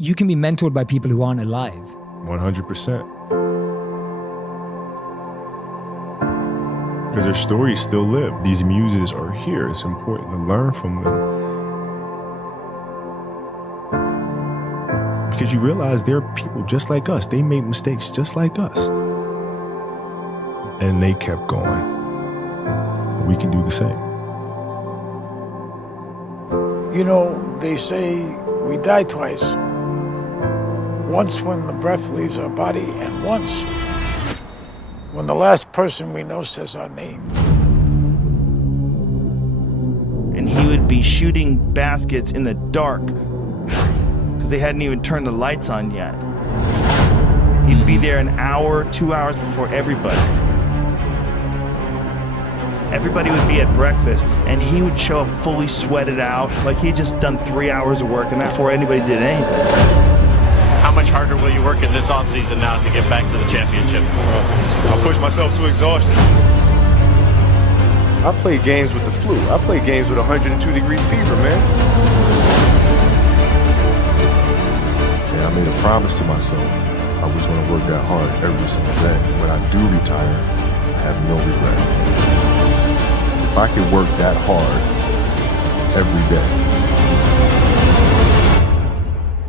you can be mentored by people who aren't alive. 100%. Because their stories still live. These muses are here. It's important to learn from them. Because you realize they're people just like us. They made mistakes just like us. And they kept going. We can do the same. You know, they say we die twice. Once when the breath leaves our body, and once when the last person we know says our name. And he would be shooting baskets in the dark because they hadn't even turned the lights on yet. He'd be there an hour, 2 hours before everybody. Everybody would be at breakfast, and he would show up fully sweated out, like he'd just done 3 hours of work, and before anybody did anything. How much harder will you work in this offseason now to get back to the championship? I'll push myself to exhaustion. I play games with the flu. I play games with 102-degree fever, man. And I made a promise to myself. I was going to work that hard every single day. When I do retire, I have no regrets. If I could work that hard every day,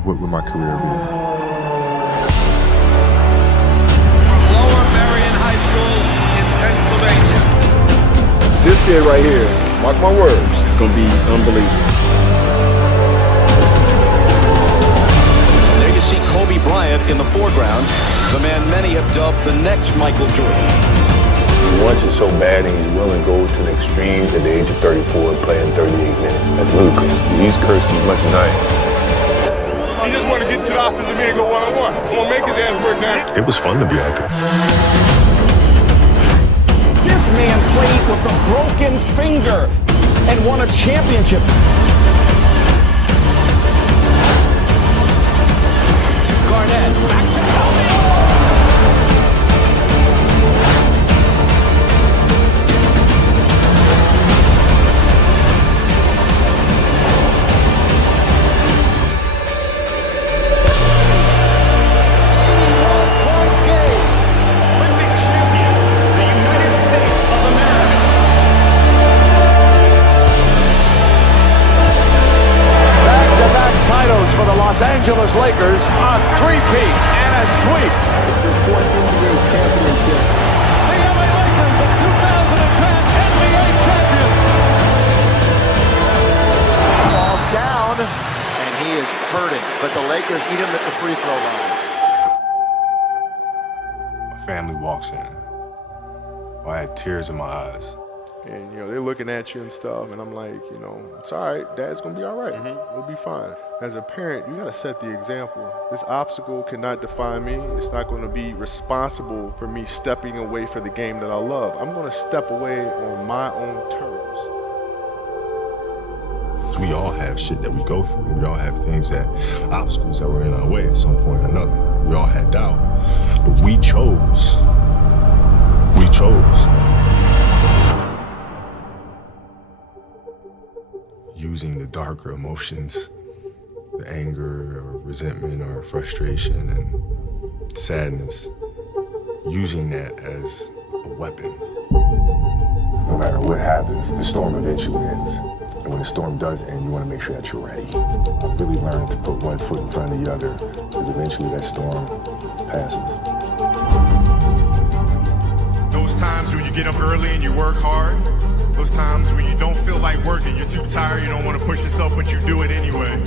what would my career be? Lower Marion High School in Pennsylvania. This kid right here, mark my words, is going to be unbelievable. There you see Kobe Bryant in the foreground, the man many have dubbed the next Michael Jordan. He wants it so bad and he's willing to go to the extreme at the age of 34, playing 38 minutes. That's ludicrous. He's cursed as much as I am. He just want to get to the offensive end and go one-on-one. I'm going to make his ass work now. It was fun to be out there. This man played with a broken finger and won a championship. To Garnett, back to Kobe. For the Los Angeles Lakers, a three-peat and a sweep. Their fourth NBA championship. The LA Lakers, the 2010 NBA champions. Falls down, and he is hurting. But the Lakers eat him at the free throw line. My family walks in. I had tears in my eyes. And, they're looking at you and stuff, and I'm like, it's all right. Dad's going to be all right. We'll be fine. As a parent, you got to set the example. This obstacle cannot define me. It's not going to be responsible for me stepping away for the game that I love. I'm going to step away on my own terms. We all have shit that we go through. We all have obstacles that were in our way at some point or another. We all had doubt. But we chose. We chose. Using the darker emotions, the anger or resentment or frustration and sadness, using that as a weapon. No matter what happens, the storm eventually ends. And when the storm does end, you want to make sure that you're ready. I've really learned to put one foot in front of the other, because eventually that storm passes. Those times when you get up early and you work hard, those times when you don't feel like working, you're too tired, you don't want to push yourself, but you do it anyway.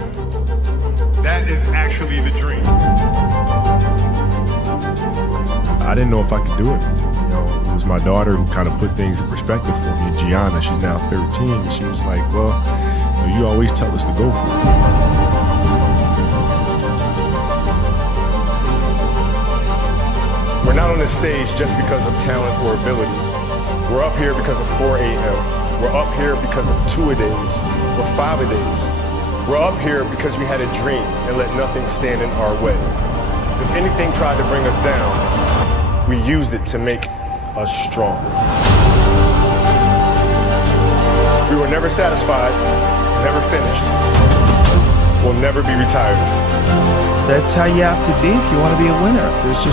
That is actually the dream. I didn't know if I could do it. It was my daughter who kind of put things in perspective for me. Gianna, she's now 13, and she was like, well, you always tell us to go for it. We're not on this stage just because of talent or ability. We're up here because of 4 a.m. We're up here because of 2-a-days or 5-a-days. We're up here because we had a dream and let nothing stand in our way. If anything tried to bring us down, we used it to make us stronger. We were never satisfied, never finished. We'll never be retired. That's how you have to be if you want to be a winner. There's just